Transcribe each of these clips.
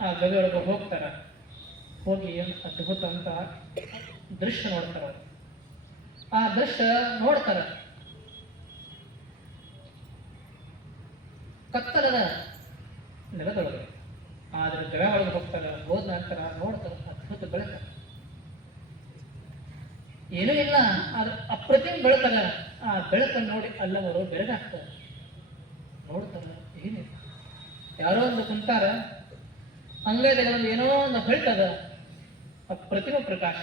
ಆ ಗವಿಯೊಳಗೆ ಹೋಗ್ತಾರ. ಹೋಗಿ ಅದ್ಭುತ ಅಂತ ದೃಶ್ಯ ನೋಡ್ತಾರ. ಆ ದೃಶ್ಯ ನೋಡ್ತಾರ, ಕತ್ತಲದ ನೆಲದೊಳಗೆ. ಆದ್ರೆ ಗವೆ ಒಳಗೆ ಹೋಗ್ತಾರ. ಹೋದ ನಂತರ ನೋಡ್ತಾರ ಅದ್ಭುತ ಬೆಳಕ, ಏನೂ ಇಲ್ಲ, ಆದ್ರೆ ಅಪ್ರತಿಮ ಬೆಳಕಲ್ಲ. ಆ ಬೆಳಕನ್ನು ನೋಡಿ ಅಲ್ಲವರು ಬೆಳಗಾಗ್ತಾರೆ. ನೋಡ್ತಾರ, ಏನಿಲ್ಲ, ಯಾರೋ ಒಂದು ಕುಂತಾರ, ಅಂಗೈದಲ್ಲಿ ಒಂದು ಏನೋ ಒಂದು ಬೆಳಕದ, ಅಪ್ರತಿಮ ಪ್ರಕಾಶ.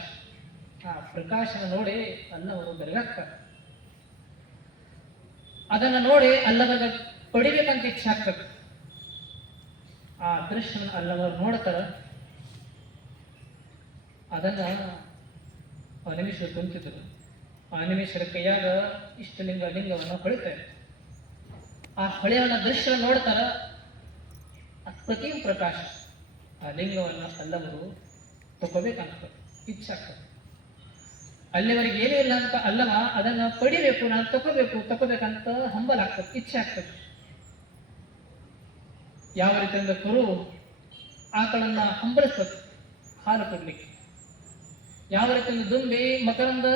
ಆ ಪ್ರಕಾಶನ ನೋಡಿ ಅಲ್ಲವರು ಬೆಳಗಾಗ್ತಾರೆ. ಅದನ್ನ ನೋಡಿ ಅಲ್ಲವಾಗ ಪಡಿಬೇಕಂತ ಇಚ್ಛೆ ಆಗ್ತದೆ. ಆ ದೃಶ್ಯ ಅಲ್ಲವರು ನೋಡ್ತಾರ. ಅದನ್ನ ಅನಿಮಿಷರು ಕುಂತಿದ್ರು. ಆ ಅನಿಮಿಷರ ಕೈಯಾಗ ಇಷ್ಟಲಿಂಗ ಲಿಂಗವನ್ನು ಹೊಳಿತಾರೆ. ಆ ಹೊಳೆಯವನ್ನ ದೃಶ್ಯ ನೋಡ್ತಾರ, ಅಪ್ರತಿಮ ಪ್ರಕಾಶ. ಆ ಲಿಂಗವನ್ನು ಅಲ್ಲವರು ತಗೋಬೇಕಂತ ಇಚ್ಛೆ ಆಗ್ತದೆ. ಅಲ್ಲಿವರೆಗೆ ಏನೂ ಇಲ್ಲ ಅಂತ ಅಲ್ಲವ ಅದನ್ನ ಪಡಿಬೇಕು, ನಾನು ತಗೋಬೇಕಂತ ಹಂಬಲಾಗ್ತದೆ, ಇಚ್ಛೆ ಆಗ್ತದೆ. ಯಾವ ರೀತಿ ಅಂದ್ರೆ ಕರು ಆಕಳನ್ನ ಹಂಬಲಿಸ್ತದೆ ಹಾಲು ಕೊಡ್ಲಿಕ್ಕೆ, ಯಾವ ರೀತಿ ದುಂಬಿ ಮಕರಂದ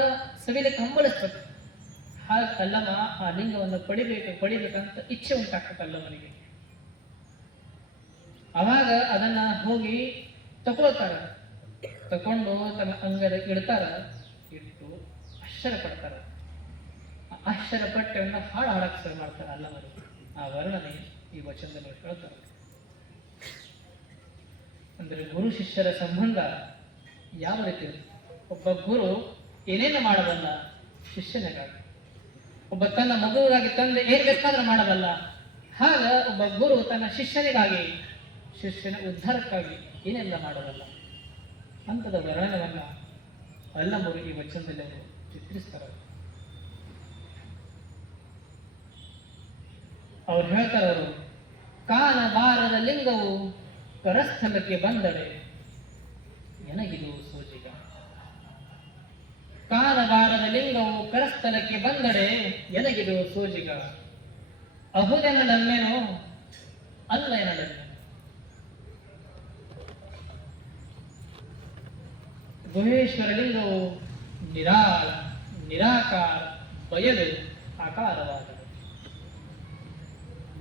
ಸವಿಲಿಕ್ಕೆ ಹಂಬಲಿಸ್ತದೆ. ಹಾಗೆ ಅಲ್ಲವ ಆ ಲಿಂಗವನ್ನು ಪಡಿಬೇಕಂತ ಇಚ್ಛೆ ಉಂಟಾಗ್ತದೆ ಅಲ್ಲವನಿಗೆ. ಅವಾಗ ಅದನ್ನ ಹೋಗಿ ತಗೊಳ್ತಾರ. ತಕೊಂಡು ತನ್ನ ಅಂಗದ ಇಡ್ತಾರ. ಇಟ್ಟು ಆಶ್ಚರ್ಯ ಪಡ್ತಾರ. ಆಶ್ಚರ್ಯ ಪಟ್ಟೆಯನ್ನ ಹಾಡು ಹಾಡಕ್ಕೆ ಶುರು ಮಾಡ್ತಾರೆ ಅಲ್ಲವರು. ಆ ವರ್ಣನೆ ಈ ವಚನದಲ್ಲಿ ಹೇಳ್ತಾರೆ. ಅಂದ್ರೆ ಗುರು ಶಿಷ್ಯರ ಸಂಬಂಧ ಯಾವ ರೀತಿ ಇರುತ್ತೆ? ಒಬ್ಬ ಗುರು ಏನೇನು ಮಾಡಬಲ್ಲ ಶಿಷ್ಯನಿಗಾಗಿ, ಒಬ್ಬ ತನ್ನ ಮಗುವಿಗಾಗಿ ತಂದೆ ಏನ್ ಬೇಕಾದ್ರೂ ಮಾಡಬಲ್ಲ. ಹಾಗ ಒಬ್ಬ ಗುರು ತನ್ನ ಶಿಷ್ಯನಿಗಾಗಿ, ಶಿಷ್ಯನ ಉದ್ಧಾರಕ್ಕಾಗಿ ಏನೆಲ್ಲ ಮಾಡಬಲ್ಲ ಅಂತದ ವರ್ಣನವನ್ನ ಅಲ್ಲಮರು ಈ ವಚನದಲ್ಲಿ ಅವರು ಚಿತ್ರಿಸ್ತಾರೆ. ಅವ್ರು ಹೇಳ್ತಾರೆ, ಅವರು ಕಾನ ಬಾರದ ಲಿಂಗವು ಕರಸ್ಥಲಕ್ಕೆ ಬಂದಡೆ ಎನಗಿದು ಸೋಜಿಗ. ಕಾನ ಬಾರದ ಲಿಂಗವು ಕರಸ್ಥಲಕ್ಕೆ ಬಂದಡೆ ಎನಗಿದು ಸೋಜಿಗ. ಅಹುದೆನಡಮ್ಮೆನೋ ಅಲ್ಲ ಎನಡಮ್ಮೆ. ಗುಹೇಶ್ವರ ಲಿಂಗವು ನಿರಾಕಾರ ಬಯಲು ಆಕಾರವಾದದು.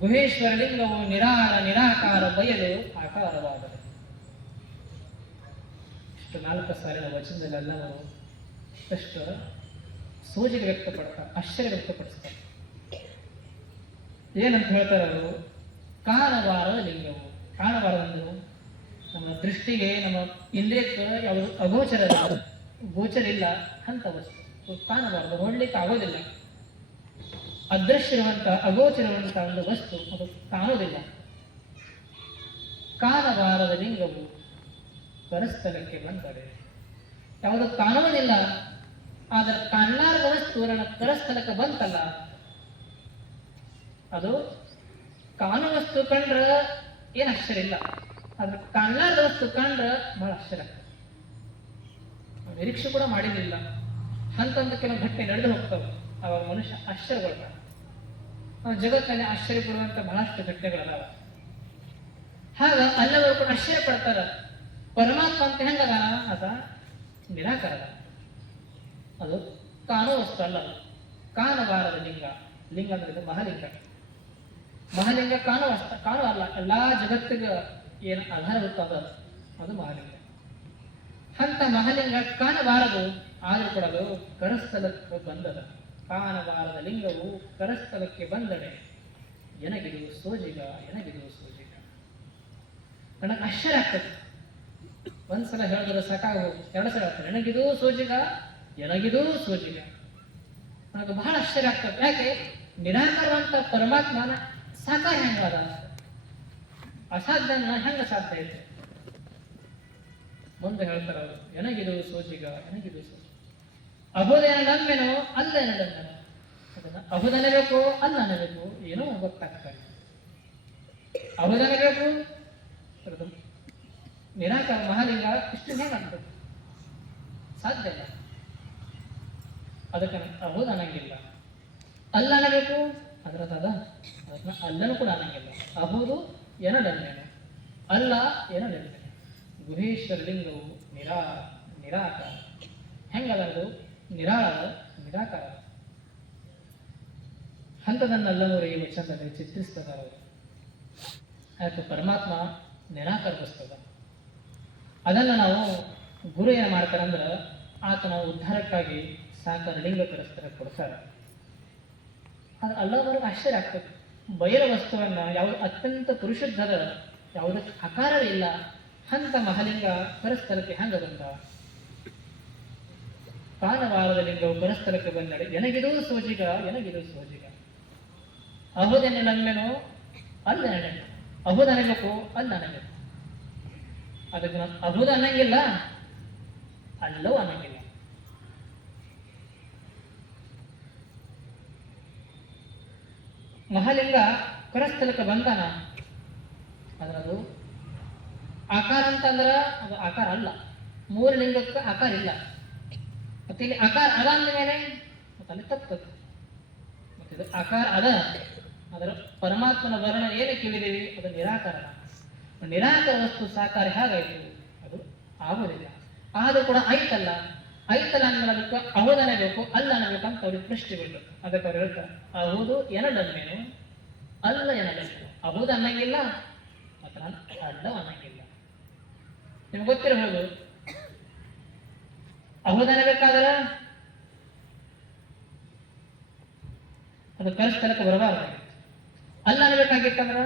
ಗುಹೇಶ್ವರ ಲಿಂಗವು ನಿರಾಕಾರ ಬಯಲು ಆಕಾರವಾದದು. ಇಷ್ಟು 4 ಸಾಲಿನ ವಚನದಲ್ಲೆಲ್ಲ ನಾವು ಅಷ್ಟು ಸೋಜಿಗೆ ವ್ಯಕ್ತಪಡ್ತಾರೆ, ಆಶ್ಚರ್ಯ ವ್ಯಕ್ತಪಡಿಸ್ತಾರೆ. ಏನಂತ ಹೇಳ್ತಾರೆ ಅವರು? ಕಾಣಬಾರದ ಲಿಂಗವು. ಕಾಣಬಾರದಂದ್ರು ನಮ್ಮ ದೃಷ್ಟಿಗೆ, ನಮ್ಮ ಇಂದ್ರಿಯಕ್ಕೆ ಯಾವುದು ಗೋಚರ ಇಲ್ಲ ಅಂತ ವಸ್ತು ಕಾಣಬಾರದು, ನೋಡ್ಲಿಕ್ಕೆ ಆಗೋದಿಲ್ಲ. ಅದೃಶ್ಯವಂತ ಅಗೋಚರವಂತ ಒಂದು ವಸ್ತು ಅದು ಕಾಣೋದಿಲ್ಲ. ಕಾಣಬಾರದ ಲಿಂಗವು ಕರಸ್ಥಲಕ್ಕೆ ಬಂದರೆ, ಯಾವುದು ಕಾಣುವುದಿಲ್ಲ ಆದರೆ ಕಾಣಲಾರದ ವಸ್ತು ನನ್ನ ಕರಸ್ಥಲಕ್ಕೆ ಬಂತಲ್ಲ, ಅದು ಕಾಣುವ ವಸ್ತು ಕಂಡ್ರೆ ಏನು ಆಶ್ಚರ್ಯ ಇಲ್ಲ, ಆದ್ರೆ ಕಾಣಲಾರದ ವಸ್ತು ಕಂಡ್ರೆ ಬಹಳ ಆಶ್ಚರ್ಯ. ನಿರೀಕ್ಷೆ ಕೂಡ ಮಾಡಿರಲಿಲ್ಲ ಅಂತಂದು ಕೆಲವು ಘಟನೆ ನಡೆದು ಹೋಗ್ತವೆ. ಅವಾಗ ಮನುಷ್ಯ ಆಶ್ಚರ್ಯಗೊಳ್ತಾನೆ. ಜಗತ್ತಿನಲ್ಲಿ ಆಶ್ಚರ್ಯ ಪಡುವಂತ ಬಹಳಷ್ಟು ಘಟನೆಗಳದಾವ. ಹಾಗ ಅಲ್ಲವರು ಕೂಡ ಆಶ್ಚರ್ಯ ಪಡ್ತಾರ. ಪರಮಾತ್ಮ ಅಂತ ಹೆಂಗದ? ಅದ ನಿರಾಕಾರ, ಅದು ಕಾಣುವ ವಸ್ತು ಅಲ್ಲ. ಕಾಣಬಾರದ ಲಿಂಗ. ಲಿಂಗ ಅಂದ್ರೆ ಮಹಾಲಿಂಗ. ಮಹಾಲಿಂಗ ಕಾಣುವಲ್ಲ. ಎಲ್ಲಾ ಜಗತ್ತಿಗೆ ಏನು ಆಧಾರ ಇರ್ತದ ಅದು ಮಹಾಲಿಂಗ. ಅಂತ ಮಹಾಲಿಂಗ ಕಾಣಬಾರದು, ಆದ್ರೂ ಕೂಡ ಅದು ಕರಸ್ಥಲಕ್ಕೆ ಬಂದದ. ಕಾಣಬಾರದ ಲಿಂಗವು ಕರಸ್ಥಲಕ್ಕೆ ಬಂದಡೆ ಎನಗಿದು ಸೋಜಿಗ. ನನಗೆ ಆಶ್ಚರ್ಯ ಆಗ್ತದೆ. ಒಂದ್ಸಲ ಹೇಳಿದ್ರೆ ಸಾಕಾಗೋದು, 2 ಸಲ ಹೇಳ್ತಾರೆ ಎನಗಿದು ಸೋಜಿಗ. ನನಗೆ ಬಹಳ ಆಶ್ಚರ್ಯ ಆಗ್ತದೆ. ಯಾಕೆ? ನಿರಾಕಾರವಂತ ಪರಮಾತ್ಮನ ಸಾಕಾರ ಹೆಂಗದ? ಅಸಾಧ್ಯನ ಹೆಂಗ ಸಾಧ್ಯ ಇದೆ? ಮುಂದೆ ಹೇಳ್ತಾರ ಅವರು, ಎನಗಿದು ಸೋಜಿಗ. ಅಹುದೇನಡಮ್ಮೆನೋ ಅಲ್ಲ ಎನಡಮ್ಮೆನೋ. ಅದನ್ನ ಅಹುದನಬೇಕು ಅಲ್ಲ ಅನ್ನಬೇಕು, ಏನೋ ಗೊತ್ತಾಗ್ತಾರೆ. ಅಹುದನಬೇಕು ನಿರಾಕಾರ ಮಹಾಲಿಂಗ ಇಷ್ಟು ಹೇಗಾಗ್ತದೆ? ಸಾಧ್ಯ ಇಲ್ಲ. ಅದಕ್ಕೆ ಅಹುದ ಅನ್ನಂಗಿಲ್ಲ. ಅಲ್ಲ ಅನ್ನಬೇಕು ಅದರದಾದ, ಅದನ್ನ ಅಲ್ಲನೂ ಕೂಡ ಅನ್ನಂಗಿಲ್ಲ. ಅಹುದು ಎನಡಮ್ಮೆನೋ ಅಲ್ಲ ಏನಲ್ಲ. ಗುಹೇಶ್ವರ ಲಿಂಗವು ನಿರಾಕಾರ. ಹೆಂಗದು ನಿರಾಳ ನಿರಾಕಾರ ಹಂತದನ್ನೆಲ್ಲವರು ಈ ವಚನದಲ್ಲಿ ಚಿತ್ರಿಸ್ತದ. ಯಾಕೆ ಪರಮಾತ್ಮ ನಿರಾಕಾರ ವಸ್ತುದ. ಅದನ್ನು ನಾವು ಗುರು ಏನು ಮಾಡ್ತಾರೆ ಅಂದ್ರೆ ಆತನ ಉದ್ಧಾರಕ್ಕಾಗಿ ಸಾಕಾರ ಲಿಂಗ ಪರಸ್ಪರ ಕೊಡ್ತಾರೆ. ಅದು ಎಲ್ಲವರೆಗೂ ಆಶ್ಚರ್ಯ ಆಗ್ತದೆ. ಬಯಲ ವಸ್ತುವನ್ನ ಯಾವುದು ಅತ್ಯಂತ ಪರಿಶುದ್ಧದ, ಯಾವುದಕ್ಕೆ ಆಕಾರವಿಲ್ಲ ಅಂತ ಮಹಾಲಿಂಗ ಪರಸ್ಪರಕ್ಕೆ ಹಂಗ ಬಂದ. ಕಾನವಾರದ ಲಿಂಗವು ಪರಸ್ಪರಕ್ಕೆ ಬಂದಡೆ ಎನಗಿದು ಸೋಜಿಗ ಎನಗಿದು ಸೋಜಿಗ. ಅಹುದೆನೆ ನಮ್ಮೆನೋ ಅಲ್ಲ ನನಗೆ, ಅಹುದ ಅನ್ನಬೇಕು ಅಲ್ಲ ನನಗೆ. ಅದಕ್ಕೆ ನಾನು ಅಹುದ ಅನ್ನಂಗಿಲ್ಲ ಅಲ್ಲವೂ ಅನ್ನಂಗಿಲ್ಲ. ಮಹಾಲಿಂಗ ಪರಸ್ಥಳಕ್ಕೆ ಬಂದಾನ ಅದರದು ಆಕಾರ ಅಂತಂದ್ರೆ ಅದು ಆಕಾರ ಅಲ್ಲ. ಮೂರು ಲಿಂಗಕ್ಕೆ ಆಕಾರ ಇಲ್ಲ. ಮತ್ತೆ ಇಲ್ಲಿ ಆಕಾರ ಅದ ಅಂದ ಮೇಲೆ ಮತ್ತೆ ಅಲ್ಲಿ ತಪ್ಪದು. ಮತ್ತೆ ಇದು ಆಕಾರ ಅದ, ಅದರ ಪರಮಾತ್ಮನ ವರ್ಣ ಏನು ಕೇಳಿದೇವಿ ಅದು ನಿರಾಕಾರ. ನಿರಾಕಾರ ವಸ್ತು ಸಾಕಾರ ಹೇಗಾಯ್ತು? ಅದು ಆಗೋದಿಲ್ಲ. ಆದರೂ ಕೂಡ ಐತಲ್ಲ ಅಂದ್ಮೇಲೆ ಅದಕ್ಕೆ ಅಹುದನೇ ಬೇಕು ಅಲ್ಲ ಅನ್ನಬೇಕು ಅಂತ ಅವ್ರಿಗೆ ಪ್ರಶ್ನೆ ಬಿಡ್ಬೇಕು. ಅದಕ್ಕೆ ಅವ್ರು ಹೇಳ್ತಾರೆ ಅಹುದು ಏನಡನ್ನೇನು ಅಲ್ಲ ಏನಡನ್ನೇನು. ಅಹುದು ಅನ್ನಂಗಿಲ್ಲ ಮತ್ತು ನಾನು ಅಲ್ಲ ಅನ್ನಂಗಿಲ್ಲ. ನಿಮ್ಗೆ ಗೊತ್ತಿರಬಹುದು ಅಹುದನೇ ಬೇಕಾದ್ರೆ ಅದು ಪರಸ್ಥಳಕ್ಕೆ ಬರಬಾರ್ದು. ಅಲ್ಲ ಅನ್ನಬೇಕಾಗಿತ್ತಂದ್ರೆ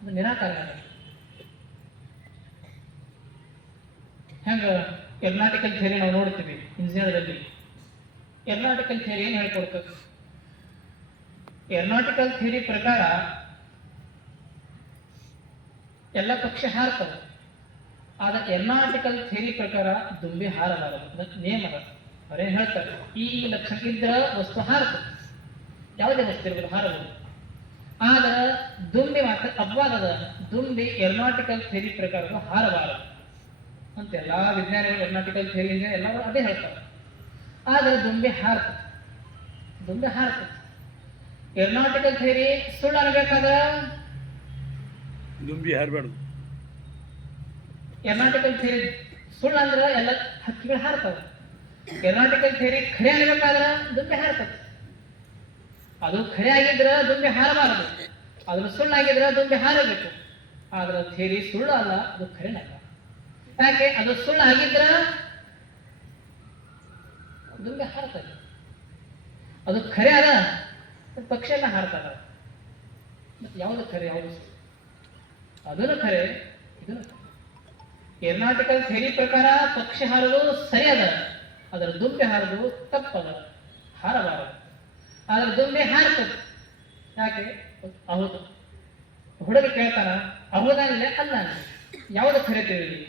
ಅದು ನಿರಾಕಾರ. ಹೆಂಗ ಎರ್ನಾಟಿಕಲ್ ಥಿಯರಿ ನಾವು ನೋಡ್ತೀವಿ ಇಂಜಿನಿಯರ್ದಲ್ಲಿ. ಎರ್ನಾಟಿಕಲ್ ಥಿಯರಿ ಏನು ಹೇಳ್ಕೊಡ್ತದೆ? ಎರ್ನಾಟಿಕಲ್ ಥಿಯರಿ ಪ್ರಕಾರ ಎಲ್ಲ ಪಕ್ಷಿ ಹಾರ್ತವೆ. ಆದ ಎರ್ನಾಟಿಕಲ್ ಥಿಯರಿ ಪ್ರಕಾರ ದುಂಬಿ ಹಾರಬಾರದು, ನೇಮ ಅದ. ಅವರೇನು ಹೇಳ್ತಾರೆ ಈ ಲಕ್ಷಣ ಇದ್ರ ವಸ್ತು ಹಾರ್ತದೆ, ಯಾವುದೇ ವಸ್ತು ಇರ್ಬೋದು ಹಾರಬಹುದು. ಆದ್ರೆ ದುಂಬಿ ಮಾತ್ರ ಅಪವಾದದ. ದುಂಬಿ ಎರ್ನಾಟಿಕಲ್ ಥಿಯರಿ ಪ್ರಕಾರ ಹಾರಬಾರದು ಅಂತ ಎಲ್ಲಾ ವಿಜ್ಞಾನಿಗಳು ಎರ್ನಾಟಿಕಲ್ ಥಿಯರಿ ಎಲ್ಲರೂ ಅದೇ ಹೇಳ್ತಾರೆ. ಆದರೆ ದುಂಬಿ ಹಾರ್ತದೆ. ಎರ್ನಾಟಿಕಲ್ ಥಿಯರಿ ಸುಳ್ಳು ಅನ್ಬೇಕಾದ್ರೆ ದುಂಬಿ ಹಾರಬಾರ್ದು. ಎರ್ನಾಟಿಕಲ್ ಥಿಯರಿ ಸುಳ್ಳು ಅಂದ್ರೆ ಎಲ್ಲ ಹಕ್ಕಿಗಳು ಹಾರ್ತವೆ. ಎರ್ನಾಟಿಕಲ್ ಥಿಯರಿ ಖರೆ ಅನ್ಬೇಕಾದ್ರೆ ದುಂಬಿ ಹಾರ್ತದೆ. ಅದು ಖರೆ ಆಗಿದ್ರೆ ದುಂಬಿ ಹಾರಬಾರದು, ಅದ್ರ ಸುಳ್ಳಾಗಿದ್ರೆ ದುಂಬಿ ಹಾರಬೇಕು. ಆದ್ರೆ ಥಿಯರಿ ಸುಳ್ಳು ಅಲ್ಲ, ಅದು ಖರೇನಲ್ಲ. ಯಾಕೆ? ಅದು ಸುಳ್ಳು ಆಗಿದ್ರ ದುಂಬಿ ಹಾರ್ತದೆ. ಅದು ಖರೆ ಅದ ಪಕ್ಷಿ ಎಲ್ಲ ಹಾರ್ತದ. ಯಾವುದು ಖರೆ ಯಾವುದು ಸುಳ್ಳು? ಅದನ್ನು ಖರೆ ಇದನ್ನು ಖರೆ. ಎರ್ನಾಟಿಕಲ್ ಥಿಯರಿ ಪ್ರಕಾರ ಪಕ್ಷಿ ಹಾರೋದು ಸರಿ ಅದ, ಅದರ ದುಂಬಿ ಹಾರೋದು ತಪ್ಪದ, ಹಾರಬಾರದು. ಆದ್ರೆ ದುಂಬಿ ಹಾರ್ತದೆ. ಯಾಕೆ? ಹೌದು. ಹುಡುಗ ಕೇಳ್ತಾನ ಅಹುದಲ್ಲೇ ಅಲ್ಲ ಯಾವುದು ಖರೆ ತಿಳಿಲಿ?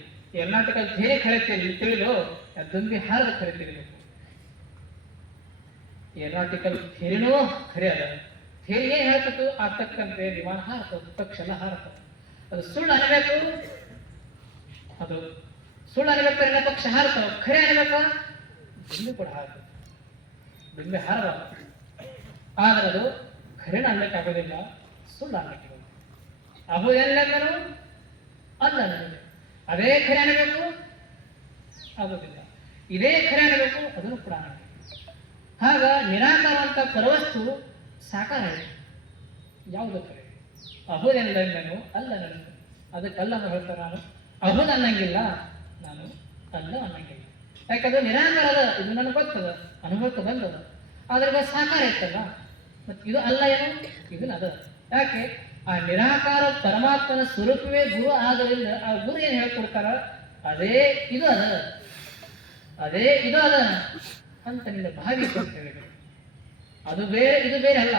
ಎರ್ನಾಟಿಕಲ್ ಥಿಯರಿ ಖರೆ ತಿಳಿದು ದುಂಬಿ ಹಾರದ ಖರೆ ತಿಳಿಬೇಕು. ಎರ್ನಾಟಿಕಲ್ ಥಿಯರಿನೂ ಖರೆ ಅದ. ಥಿಯರಿ ಏನ್ ಹೇಳ್ತದ್ದು ಆಗ್ತಕ್ಕಂತೆ ವಿಮಾನ ಹಾರ್ತದೆ, ಪಕ್ಷಿ ಎಲ್ಲ ಹಾರ್ತದೆ. ಅದು ಸುಳ್ಳು ಅನ್ಬೇಕು, ಅದು ಸುಳ್ಳು ಅನ್ಬೇಕಾದ್ರೆ ಪಕ್ಷಿ ಹಾರ್ತವೆ. ಖರೆ ಅನ್ಬೇಕ ದುಂಬಿ ಕೂಡ ಹಾರ್ತದೆ. ದುಂಬಿ ಹಾರಬಾರದು. ಆದ್ರೆ ಅದು ಖರೇನ ಅನ್ಬೇಕಾಗೋದಿಲ್ಲ, ಸುಳ್ಳು ಅನ್ಬೇಕು. ಅಹು ಎಲ್ಲರೂ ಅಲ್ಲ ಅನ್ನೋದು. ಅದೇ ಖರೆ ಅನ್ನಬೇಕು ಆಗೋದಿಲ್ಲ. ಇದೇ ಖರೆ ಅನ್ನಬೇಕು ಅದನ್ನು ಕೂಡ ಅನ್ನಬೇಕು. ಆಗ ನಿರಾಕಾರವಂತ ಪರವಸ್ತು ಸಾಕಾರ ಇದೆ. ಯಾವುದು ಖರೆ? ಅಹುದೆಲ್ಲೂ ಅಲ್ಲ ನನಗೆ. ಅದಕ್ಕೆಲ್ಲ ಹೇಳ್ತಾರೆ ನಾನು ಅಹುದ ಅನ್ನಂಗಿಲ್ಲ, ನಾನು ಅಲ್ಲ ಅನ್ನಂಗಿಲ್ಲ. ಯಾಕಂದ್ರೆ ನಿರಾಕಾರದ ಇದು ನನಗೆ ಗೊತ್ತದ, ಅನುಭವಕ್ಕೆ ಬಂದದ. ಆದ್ರೆ ಸಾಕಾರ ಇತ್ತಲ್ಲ, ಮತ್ತೆ ಇದು ಅಲ್ಲ ಏನು? ಇದನ್ನ ಅದ. ಯಾಕೆ? ಆ ನಿರಾಕಾರ ಪರಮಾತ್ಮನ ಸ್ವರೂಪವೇ ಗುರು ಆದ್ದರಿಂದ ಆ ಗುರು ಏನ್ ಹೇಳ್ಕೊಡ್ತಾರ ಅದೇ ಇದು ಅದ, ಅದೇ ಇದು ಅದ ಅಂತ ನಿನ್ನ ಭಾವಿಸಿ ಅಂತ ಹೇಳಿದ್ರು. ಅದು ಬೇರೆ ಇದು ಬೇರೆ ಅಲ್ಲ.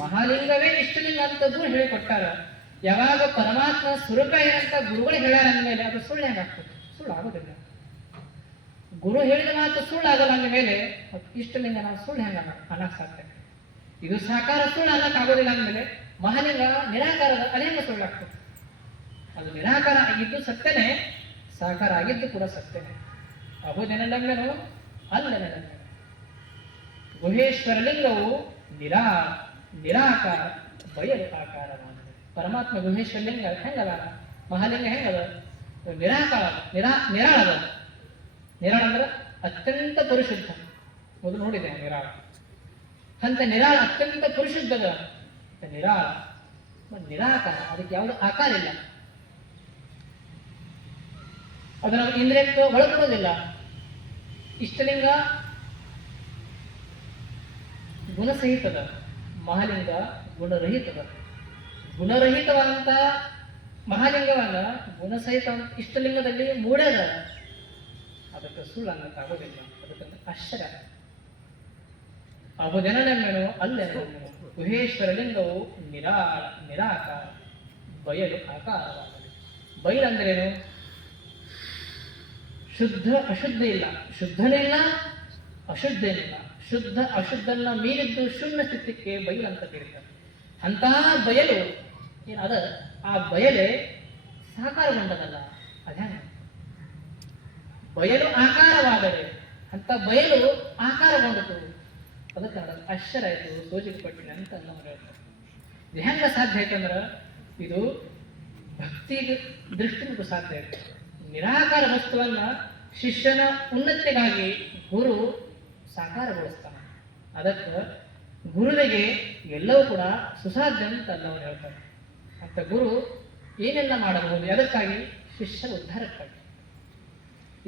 ಮಹಾಲಿಂಗವೇ ಇಷ್ಟಲಿಂಗ ಅಂತ ಗುರು ಹೇಳಿಕೊಟ್ಟಾರ. ಯಾವಾಗ ಪರಮಾತ್ಮ ಸ್ವರೂಪ ಏನಂತ ಗುರುಗಳು ಹೇಳ್ಯಾರ ಅಂದ್ಮೇಲೆ ಅದು ಸುಳ್ಳು ಹೆಂಗಾಗ್ತದೆ? ಸುಳ್ಳು ಆಗೋದಿಲ್ಲ. ಗುರು ಹೇಳಿದ ಮಾತು ಸುಳ್ಳು ಆಗಲ್ಲ ಅಂದ ಮೇಲೆ ಇಷ್ಟಲಿಂಗ ನಾವು ಸುಳ್ಳು ಹೆಂಗ ಅನ್ನಕ್ ಸಾಧ್ಯ? ಇದು ಸಾಕಾರ ಸುಳ್ಳು ಅನ್ನಕ್ ಆಗೋದಿಲ್ಲ ಅಂದ್ಮೇಲೆ ಮಹಾಲಿಂಗ ನಿರಾಕಾರದ ಅನೇಕ ಸುಳ್ಳಾಗ್ತದೆ. ಅದು ನಿರಾಕಾರ ಆಗಿದ್ದು ಸತ್ಯನೇ, ಸಾಕಾರ ಆಗಿದ್ದು ಕೂಡ ಸತ್ಯನೇ. ಅಹುದೆನಲ್ಲಂಗನು ಅಲ್ಲನೆಲ್ಲ. ಗುಹೇಶ್ವರ ಲಿಂಗವು ನಿರಾಕಾರ ಬಯಲು ಆಕಾರ. ಪರಮಾತ್ಮ ಗುಹೇಶ್ವರ ಲಿಂಗ ಹೆಂಗದ? ಮಹಾಲಿಂಗ ಹೆಂಗದ ನಿರಾಕಾರ ನಿರಾಳ ಅದ. ನಿರಾಳ ಅಂದ್ರೆ ಅತ್ಯಂತ ಪರಿಶುದ್ಧ. ಮೊದಲು ನೋಡಿದೆ ನಿರಾಳ ಅಂತ. ನಿರಾಳ ಅತ್ಯಂತ ಪರಿಶುದ್ಧದ ನಿರಾಳ. ನಿರಾಕಾರ, ಅದಕ್ಕೆ ಯಾವುದು ಆಕಾರ ಇಲ್ಲ. ಅದರ ಇಂದ್ರಿಯಕ್ಕೆ ಒಳಪಡೋದಿಲ್ಲ. ಇಷ್ಟಲಿಂಗ ಗುಣಸಹಿತದ, ಮಹಾಲಿಂಗ ಗುಣರಹಿತದ. ಗುಣರಹಿತವಾದಂತ ಮಹಾಲಿಂಗವನ್ನ ಗುಣಸಹಿತ ಇಷ್ಟಲಿಂಗದಲ್ಲಿ ಮೂಡ್ಯದ. ಅದಕ್ಕೆ ಸುಳ್ಳು ಅನ್ನಕ್ಕಾಗೋದಿಲ್ಲ. ಅದಕ್ಕೆ ಆಶ್ಚರ್ಯ. ಅಬುದೆನನೆಮ್ಮೆನು ಅಲ್ಲೆನನೆಮ್ಮೆನು ಗುಹೇಶ್ವರ ಲಿಂಗವು ನಿರಾಕಾರ, ಬಯಲು ಆಕಾರವಾಗಲಿ. ಬಯಲಂದ್ರೇನು? ಶುದ್ಧ ಅಶುದ್ಧ ಇಲ್ಲ, ಶುದ್ಧನಿಲ್ಲ ಅಶುದ್ಧನಿಲ್ಲ. ಶುದ್ಧ ಅಶುದ್ಧನ ಮೀರಿದ್ದು ಶೂನ್ಯ ಸ್ಥಿತಿಗೆ ಬಯಲು ಅಂತ ಕರೀತಾರೆ. ಅಂತಹ ಬಯಲು ಏನದ, ಆ ಬಯಲೆ ಸಾಕಾರಗೊಂಡದಲ್ಲ. ಅದೇ ಬಯಲು ಆಕಾರವಾದರೆ ಅಂತ ಬಯಲು ಆಕಾರಗೊಂಡಿತು. ಅದಕ್ಕೆ ಆಶ್ಚರ್ಯ ಆಯ್ತು, ಸೋಜಿಗೆ ಪಟ್ಟಿನ ಅಂತ ನಮ್ಗೆ ಹೇಳ್ತಾರೆ. ಇದು ಹೆಂಗ ಸಾಧ್ಯ ಆಯ್ತಂದ್ರ ಇದು ಭಕ್ತಿ ದೃಷ್ಟಿಗೂ ಸಾಧ್ಯ ಆಯ್ತು. ನಿರಾಕಾರ ವಸ್ತುವನ್ನ ಶಿಷ್ಯನ ಉನ್ನತಿಗಾಗಿ ಗುರು ಸಾಕಾರಗೊಳಿಸ್ತಾನೆ. ಅದಕ್ಕೆ ಗುರುವಿಗೆ ಎಲ್ಲವೂ ಕೂಡ ಸುಸಾಧ್ಯ ಅಂತ ಅಲ್ಲವರು ಹೇಳ್ತಾರೆ. ಅಂತ ಗುರು ಏನೆಲ್ಲ ಮಾಡಬಹುದು? ಅದಕ್ಕಾಗಿ ಶಿಷ್ಯನ ಉದ್ಧಾರಕ್ಕಾಗಿ.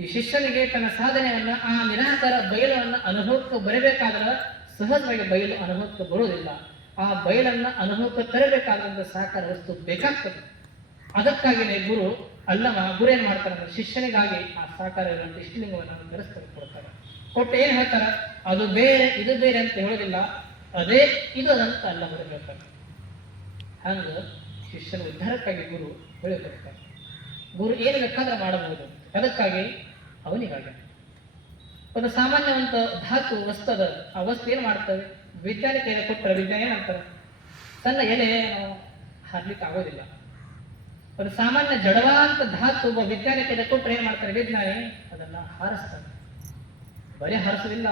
ಈ ಶಿಷ್ಯನಿಗೆ ತನ್ನ ಸಾಧನೆಯನ್ನ, ಆ ನಿರಾಕಾರ ಬಯಲನ್ನು ಅನುಭವಕ್ಕೆ ಬರಬೇಕಾದ್ರೆ ಸಹಜವಾಗಿ ಬಯಲು ಅನುಭವಕ್ಕೆ ಬರುವುದಿಲ್ಲ. ಆ ಬಯಲನ್ನ ಅನುಭವಕ್ಕೆ ತರಬೇಕಾದಂತ ಸಾಕಾರ ವಸ್ತು ಬೇಕಾಗ್ತದೆ. ಅದಕ್ಕಾಗಿಯೇ ಗುರು ಗುರು ಏನ್ ಮಾಡ್ತಾರೆ ಅಂದ್ರೆ ಶಿಷ್ಯನಿಗಾಗಿ ಆ ಸಾಕಾರ ಇರುವಂತ ಇಷ್ಟಲಿಂಗವನ್ನು ತರಿಸ್ತಾರೆ, ಕೊಡ್ತಾರೆ. ಕೊಟ್ಟು ಏನ್ ಹೇಳ್ತಾರ, ಅದು ಬೇರೆ ಇದು ಬೇರೆ ಅಂತ ಹೇಳೋದಿಲ್ಲ, ಅದೇ ಇದು ಅದಂತ ಅಲ್ಲವರು ಹೇಳ್ತಾರೆ. ಹಂಗ ಶಿಷ್ಯನ ಉದ್ಧಾರಕ್ಕಾಗಿ ಗುರು ಹೇಳಿಕೊಡ್ತಾರೆ. ಗುರು ಏನು ಬೇಕಾದ್ರೆ ಮಾಡಬಹುದು. ಅದಕ್ಕಾಗಿ ಅವನಿಗಾಗಿ ಒಂದು ಸಾಮಾನ್ಯವಂತ ಧಾತು ವಸ್ತು ಅದ. ಆ ವಸ್ತು ಏನ್ ಮಾಡ್ತವೆ? ವಿಜ್ಞಾನಿ ಕೈಗೆ ಕೊಟ್ಟರೆ ವಿಜ್ಞಾನ ಏನಂತಾರೆ, ತನ್ನ ಎಲೆ ನಾವು ಹಾರ್ಲಿಕ್ಕೆ ಆಗೋದಿಲ್ಲ. ಒಂದು ಸಾಮಾನ್ಯ ಜಡವಾಂತ ಧಾತು ಒಬ್ಬ ವಿಜ್ಞಾನಿ ಕೈಗೆ ಕೊಟ್ಟರೆ ಏನ್ ಮಾಡ್ತಾರೆ? ವಿಜ್ಞಾನಿ ಅದನ್ನ ಹಾರಿಸ್ತಾರೆ. ಬರೀ ಹಾರಿಸೋದಿಲ್ಲ,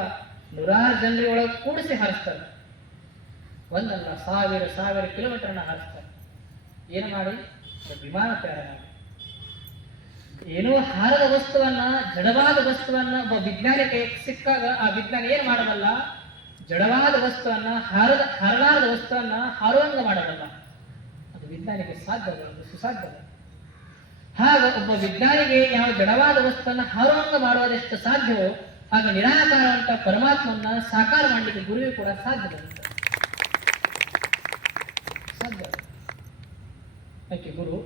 ನೂರಾರು ಜನರ ಒಳಗೆ ಕೂಡಿಸಿ ಹಾರಿಸ್ತಾರೆ. ಒಂದಲ್ಲ, ಸಾವಿರ ಸಾವಿರ ಕಿಲೋಮೀಟರ್ನ ಹಾರಿಸ್ತಾರೆ. ಏನು ಮಾಡಿ? ವಿಮಾನ ತಯಾರ ಮಾಡಿ. ಏನೋ ಹಾರದ ವಸ್ತುವನ್ನ, ಜಡವಾದ ವಸ್ತುವನ್ನ ಒಬ್ಬ ವಿಜ್ಞಾನಿ ಕೈ ಸಿಕ್ಕಾಗ ಆ ವಿಜ್ಞಾನಿ ಏನ್ ಮಾಡಬಲ್ಲ? ಜಡವಾದ ವಸ್ತುವನ್ನ, ಹಾರಲಾರದ ವಸ್ತುವನ್ನ ಹಾರುವಂಗ ಮಾಡಬಲ್ಲ. ಅದು ವಿಜ್ಞಾನಿಗೆ ಸಾಧ್ಯವಲ್ಲ, ಅದು ಸುಸಾಧ್ಯವಲ್ಲ. ಹಾಗ ಒಬ್ಬ ವಿಜ್ಞಾನಿಗೆ ಯಾವ ಜಡವಾದ ವಸ್ತುವನ್ನ ಹಾರುವಂಗ ಮಾಡುವುದೆಷ್ಟು ಸಾಧ್ಯವೋ ಆಗ ನಿರಾಕಾರ ಅಂತ ಪರಮಾತ್ಮನ್ನ ಸಾಕಾರ ಮಾಡಲಿಕ್ಕೆ ಗುರುವಿಗೆ ಕೂಡ ಸಾಧ್ಯವಿಲ್ಲ. ಸಾಧ್ಯ. ಅದಕ್ಕೆ ಗುರು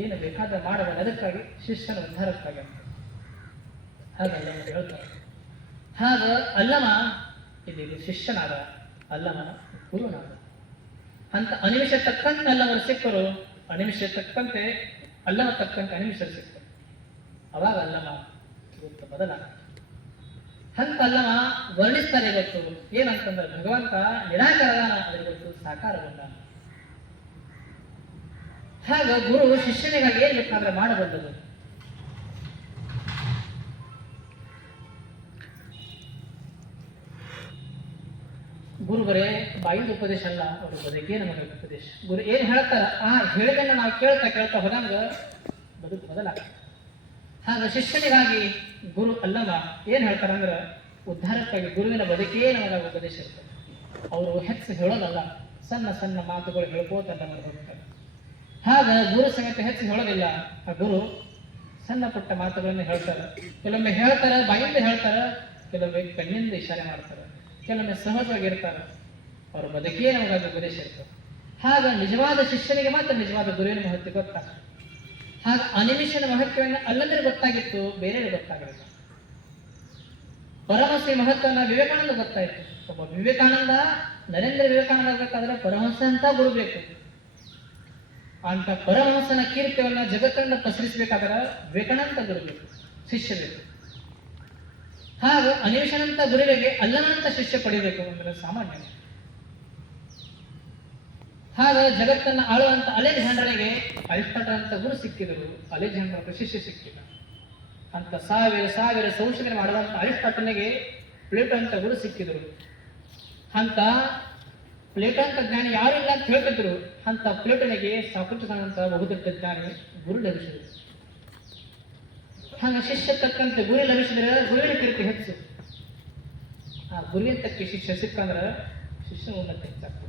ಏನು ಬೇಕಾದ ಮಾಡಬಹುದು. ಅದಕ್ಕಾಗಿ ಶಿಷ್ಯನ ಉದ್ಧಾರಕ್ಕಾಗಿ ಅಂತ ಹಾಗಲ್ಲ ಹೇಳ್ತಾರೆ. ಹಾಗ ಅಲ್ಲಮ ಇದು ಶಿಷ್ಯನಾದ, ಅಲ್ಲಮನ ಗುರುನಾದ ಅಂತ ಅನಿಮಿಷ ತಕ್ಕಂತೆ ಅಲ್ಲವರು ಸಿಕ್ಕರು. ಅನಿಮಿಷ ತಕ್ಕಂತೆ ಅಲ್ಲಮ ತಕ್ಕಂತೆ ಅನಿಮಿಷರು ಸಿಕ್ಕರು. ಅವಾಗ ಅಲ್ಲಮ ಇವತ್ತು ಬದಲಾಗ ಅಂತ ಅಲ್ಲಮ ವರ್ಣಿಸ್ತಾರೆ. ಇವತ್ತು ಏನಂತಂದ್ರೆ ಭಗವಂತ ನಿರಾಕಾರದಾನ, ಅದ್ರ ಇವತ್ತು ಸಾಕಾರಗೊಂಡ. ಹಾಗ ಗುರು ಶಿಷ್ಯನಿಗಾಗಿ ಏನ್ ಬೇಕಾದ್ರೆ ಮಾಡಬಲ್ಲದು. ಗುರು ಬರೇ ಬಾಯಿಂದ ಉಪದೇಶ ಅಲ್ಲ, ಅವರು ಬದುಕೇ ನಮಗೆ ಉಪದೇಶ. ಗುರು ಏನ್ ಹೇಳ್ತಾರ ಆ ಹೇಳಿದನ್ನ ನಾವು ಕೇಳ್ತಾ ಕೇಳ್ತಾ ಹೋದಂಗ ಬದುಕು ಬದಲಾಗ. ಹಾಗ ಶಿಷ್ಯನಿಗಾಗಿ ಗುರು ಅಲ್ಲಮ ಏನ್ ಹೇಳ್ತಾರಂದ್ರ ಉದ್ಧಾರಕ್ಕಾಗಿ ಗುರುವಿನ ಬದುಕೇ ನಮಗೆ ಉಪದೇಶ ಇರ್ತದೆ. ಅವರು ಹೆಚ್ಚು ಹೇಳೋದಲ್ಲ, ಸಣ್ಣ ಸಣ್ಣ ಮಾತುಗಳು ಹೇಳ್ಕೋತಲ್ಲ ಹೋಗ್ತಾರೆ. ಹಾಗ ಗುರು ಸಮೇತ ಹೆಚ್ಚು ಹೇಳೋದಿಲ್ಲ. ಆ ಗುರು ಸಣ್ಣ ಪುಟ್ಟ ಮಾತುಗಳನ್ನು ಹೇಳ್ತಾರೆ. ಕೆಲವೊಮ್ಮೆ ಹೇಳ್ತಾರೆ, ಬಾಯಿಂದ ಹೇಳ್ತಾರೆ, ಕೆಲವೊಮ್ಮೆ ಕಣ್ಣಿಂದ ಇಶಾರೆ ಮಾಡ್ತಾರೆ, ಕೆಲವೊಮ್ಮೆ ಸಹಜವಾಗಿರ್ತಾರೆ. ಅವ್ರ ಬದುಕೇ ನಮಗಾಗಿ ಉಪದೇಶ ಇರ್ತದೆ. ಹಾಗ ನಿಜವಾದ ಶಿಷ್ಯನಿಗೆ ಮಾತ್ರ ನಿಜವಾದ ಗುರುವಿನ ಮಹತ್ವ ಗೊತ್ತಾಗ್ತದೆ. ಹಾಗ ಅನಿಮಿಷನ ಮಹತ್ವವನ್ನು ಅಲ್ಲಂದ್ರೆ ಗೊತ್ತಾಗಿತ್ತು, ಬೇರೆ ಗೊತ್ತಾಗಲಿಲ್ಲ. ಪರಮಹಂಸನ ಮಹತ್ವನ ವಿವೇಕಾನಂದ ಗೊತ್ತಾಯ್ತು. ಒಬ್ಬ ವಿವೇಕಾನಂದ, ನರೇಂದ್ರ ವಿವೇಕಾನಂದ ಆಗಬೇಕಾದ್ರೆ ಪರಮಹಂಸ ಅಂತ ಗುರು ಬೇಕು. ಅಂತ ಪರಮಹಂಸನ ಕೀರ್ತಿಯನ್ನ ಜಗತ್ತನ್ನ ಪಸರಿಸಬೇಕಾದ್ರೆ ವಿವೇಕಾನಂದ ಗುರು ಬೇಕು, ಶಿಷ್ಯ ಬೇಕು. ಹಾಗೂ ಅನಿಮಿಷನಂತ ಗುರುವಿಗೆ ಅಲ್ಲನಂತ ಶಿಷ್ಯ ಪಡಿಬೇಕು ಅಂದ್ರೆ ಸಾಮಾನ್ಯ. ಹಾಗ ಜಗತ್ತನ್ನ ಆಳುವಂತ ಅಲೆಕ್ಸಾಂಡರ್ನಿಗೆ ಅರಿಸ್ಟಾಟಲ್ ಅಂತ ಗುರು ಸಿಕ್ಕಿದರು, ಅಲೆಕ್ಸಾಂಡರ್ ಅಂತ ಶಿಷ್ಯ ಸಿಕ್ಕಿಲ್ಲ. ಅಂತ ಸಾವಿರ ಸಾವಿರ ಸಂಶೋಧನೆ ಮಾಡುವಂತ ಅರಿಸ್ಟಾಟಲ್ನಿಗೆ ಪ್ಲೇಟೋ ಅಂತ ಗುರು ಸಿಕ್ಕಿದರು. ಅಂತ ಪ್ಲೇಟೋ ಅಂತ ಜ್ಞಾನಿ ಯಾರು ಇಲ್ಲ ಅಂತ ಹೇಳ್ತಿದ್ರು. ಅಂತ ಪ್ಲೇಟನಿಗೆ ಸಾಕುಂಟದಂತ ಬಹುದೊಡ್ಡ ಜ್ಞಾನಿ ಗುರು ಲಭಿಸಿದರು. ಹಾಗ ಶಿಷ್ಯ ತಕ್ಕಂತೆ ಗುರಿ ಲಭಿಸಿದ್ರೆ ಗುರುವಿನ ಕೀರ್ತಿ ಹೆಚ್ಚು. ಆ ಗುರುವಿನ ತಕ್ಕ ಶಿಷ್ಯ ಸಿಕ್ಕಂದ್ರೆ ಶಿಷ್ಯ ಉನ್ನತ ಹೆಚ್ಚಾಗ್ತದೆ.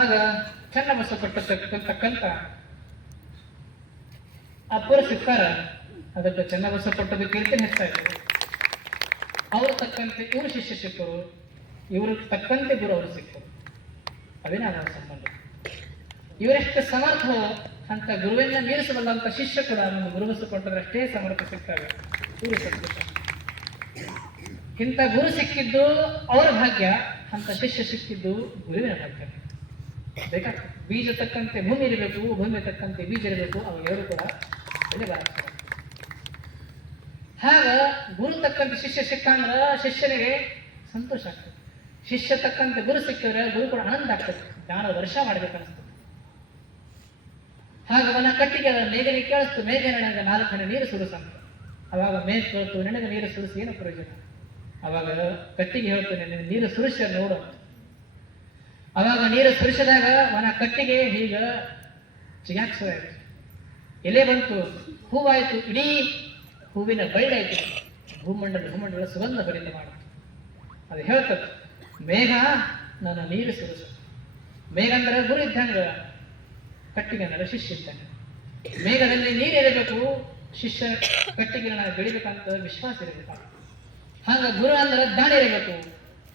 ಆಗ ಚನ್ನಬಸವಪಟ್ಟತಕ್ಕಂತ ಅಪ್ಪರು ಸಿಕ್ಕಾರ ಅದಕ್ಕೆ ಚನ್ನಬಸವಪಟ್ಟದ ಕೀರ್ತಿ ಹೆಚ್ಚಾಯಿತು. ಅವರು ತಕ್ಕಂತೆ ಇವರು ಶಿಷ್ಯ ಸಿಕ್ಕರು, ಇವರು ತಕ್ಕಂತೆ ಗುರು ಅವರು ಸಿಕ್ಕರು. ಅದೇನೇ ಅವರ ಸಂಬಂಧ. ಇವರೆಷ್ಟು ಸಮರ್ಥ ಅಂತ ಗುರುವಿನ ಮೀರಿಸಬಲ್ಲಂತ ಶಿಷ್ಯ ಕೂಡ ನಮ್ಮ ಗುರು ಬಸವಪಟ್ಟದ್ರೆ ಅಷ್ಟೇ ಸಮರ್ಥ ಸಿಗ್ತವೆ. ಇವರು ಸಂತೋಷ. ಇಂಥ ಗುರು ಸಿಕ್ಕಿದ್ದು ಅವರ ಭಾಗ್ಯ, ಅಂತ ಶಿಷ್ಯ ಸಿಕ್ಕಿದ್ದು ಗುರುವಿನ ಭಾಗ್ಯ. ಬೇಕಾಗ್ತದೆ. ಬೀಜ ತಕ್ಕಂತೆ ಭೂಮಿ ಇರಬೇಕು, ಭೂಮಿ ತಕ್ಕಂತೆ ಬೀಜ ಇರಬೇಕು. ಅವು ಎರಡು ಕೂಡ ಬೆಲೆ ಬರಾಗ್ತದೆ. ಹಾಗ ಗುರು ತಕ್ಕಂತೆ ಶಿಷ್ಯ ಸಿಕ್ಕ ಅಂದ್ರೆ ಶಿಷ್ಯನಿಗೆ ಸಂತೋಷ ಆಗ್ತದೆ. ಶಿಷ್ಯ ತಕ್ಕಂತೆ ಗುರು ಸಿಕ್ಕಿದ್ರೆ ಗುರು ಕೂಡ ಆನಂದ ಆಗ್ತದೆ. ಜ್ಞಾನ ವರ್ಷ ಮಾಡ್ಬೇಕನ್ನಿಸ್ತದೆ. ಹಾಗ ಅವನ ಕಟ್ಟಿಗೆ ಮೇಘನೆ ಕೇಳಿಸ್ತು, ಮೇಘ ನನಗೆ 4 ಹನಿ ನೀರು ಸುರಿಸಂತ. ಅವಾಗ ಮೇಘ ಕೇಳ್ತು, ನನಗೆ ನೀರು ಸುರಿಸಿ ಏನು ಪ್ರಯೋಜನ? ಅವಾಗ ಕಟ್ಟಿಗೆ ಹೇಳ್ತು, ನಿನಗೆ ನೀರು ಸುರಿಸ ನೋಡು. ಅವಾಗ ನೀರು ಸುರಿಸಿದಾಗ ಅವನ ಕಟ್ಟಿಗೆ ಹೀಗ ಚಿಗಾಕ್ಸಾಯಿತು, ಎಲೆ ಬಂತು, ಹೂವಾಯಿತು, ಇಡೀ ಹೂವಿನ ಬಳ್ಳಿಯಾಯಿತು. ಭೂಮಂಡಲ ಸುಗಂಧ ಭರಿತ ಮಾಡಿತು. ಅದು ಹೇಳ್ತದೆ, ಮೇಘ ನಾನು ನೀರು ಸುರಿಸ. ಮೇಘ ಅಂದ್ರೆ ಗುರು ಇದ್ದಂಗ, ಕಟ್ಟಿಗೆ ಅಂದರೆ ಶಿಷ್ಯ ಇದ್ದಂಗೆ. ಮೇಘದಲ್ಲಿ ನೀರು ಇರಬೇಕು, ಶಿಷ್ಯ ಕಟ್ಟಿಗೆ ನಾನು ಬೆಳಿಬೇಕಂತ ವಿಶ್ವಾಸ ಇರಬೇಕು. ಹಾಗ ಗುರು ಅಂದ್ರೆ ಜ್ಞಾನ ಇರಬೇಕು,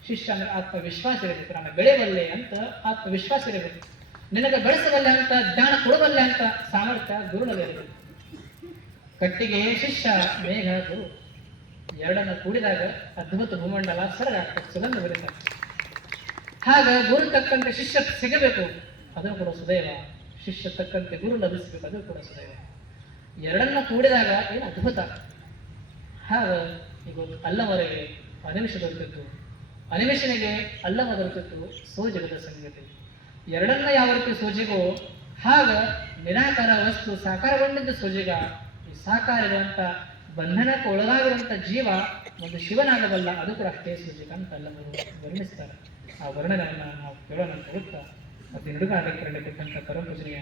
ಶಿಷ್ಯ ಅಂದ್ರೆ ಆತ್ಮವಿಶ್ವಾಸ ಇರಬೇಕು. ನಾನು ಬೆಳೆಯಬಲ್ಲೆ ಅಂತ ಆತ್ಮವಿಶ್ವಾಸ ಇರಬೇಕು. ನಿನಗೆ ಬೆಳೆಸಬಲ್ಲೆ ಅಂತ, ಜ್ಞಾನ ಕೊಡಬಲ್ಲೆ ಅಂತ ಸಾಮರ್ಥ್ಯ ಗುರುನಲ್ಲಿ ಇರಬೇಕು. ಕಟ್ಟಿಗೆ ಶಿಷ್ಯ, ಮೇಘ ಗುರು ಎರಡನ್ನು ಕೂಡಿದಾಗ ಅದ್ಭುತ ಭೂಮಂಡಲ ಸರಳ ಆಗ್ತದೆ, ಸುಗಂಧ ಬರೀತಾರೆ. ಹಾಗ ಗುರು ತಕ್ಕಂತೆ ಶಿಷ್ಯ ಸಿಗಬೇಕು, ಅದನ್ನು ಕೂಡ ಸುದೈವ. ಶಿಷ್ಯ ತಕ್ಕಂತೆ ಗುರು ಲಭಿಸಬೇಕು, ಅದು ಕೂಡ ಸುದೈವ. ಎರಡನ್ನ ಕೂಡಿದಾಗ ಏನು ಅದ್ಭುತ. ಹಾಗ ಈಗ ಅಲ್ಲವರೆಗೆ ಅನಿಮಿಷ ದೊರೆತಿತ್ತು, ಅನಿಮಿಷನಿಗೆ ಅಲ್ಲವ ದೊರೆತಿತ್ತು, ಸೋಜಗದ ಸಂಗತಿ. ಎರಡನ್ನ ಯಾವ ರೀತಿ ಸೋಜಿಗೋ ಹಾಗ ನಿರಾಕಾರ ವಸ್ತು ಸಾಕಾರಗೊಂಡಿದ್ದ ಸೋಜಿಗ. ಈ ಸಾಕಾರ ಇರುವಂತ ಬಂಧನಕ್ಕೆ ಒಳಗಾಗಿರುವಂತ ಜೀವ ಒಂದು ಶಿವನಾಗಬಲ್ಲ, ಅದು ಕೂಡ ಅಷ್ಟೇ ಸೋಜಿಗ ಅಂತ ಅಲ್ಲವರು ವರ್ಣಿಸ್ತಾರೆ. ಆ ವರ್ಣನವನ್ನು ನಾವು ಕೇಳೋಣ ಅಂತ ಹೋಗ್ತಾ ಮತ್ತೆ ಹುಡುಗ ಅದಕ್ಕೆ ಪರಮ ಪೂಜನೀಯ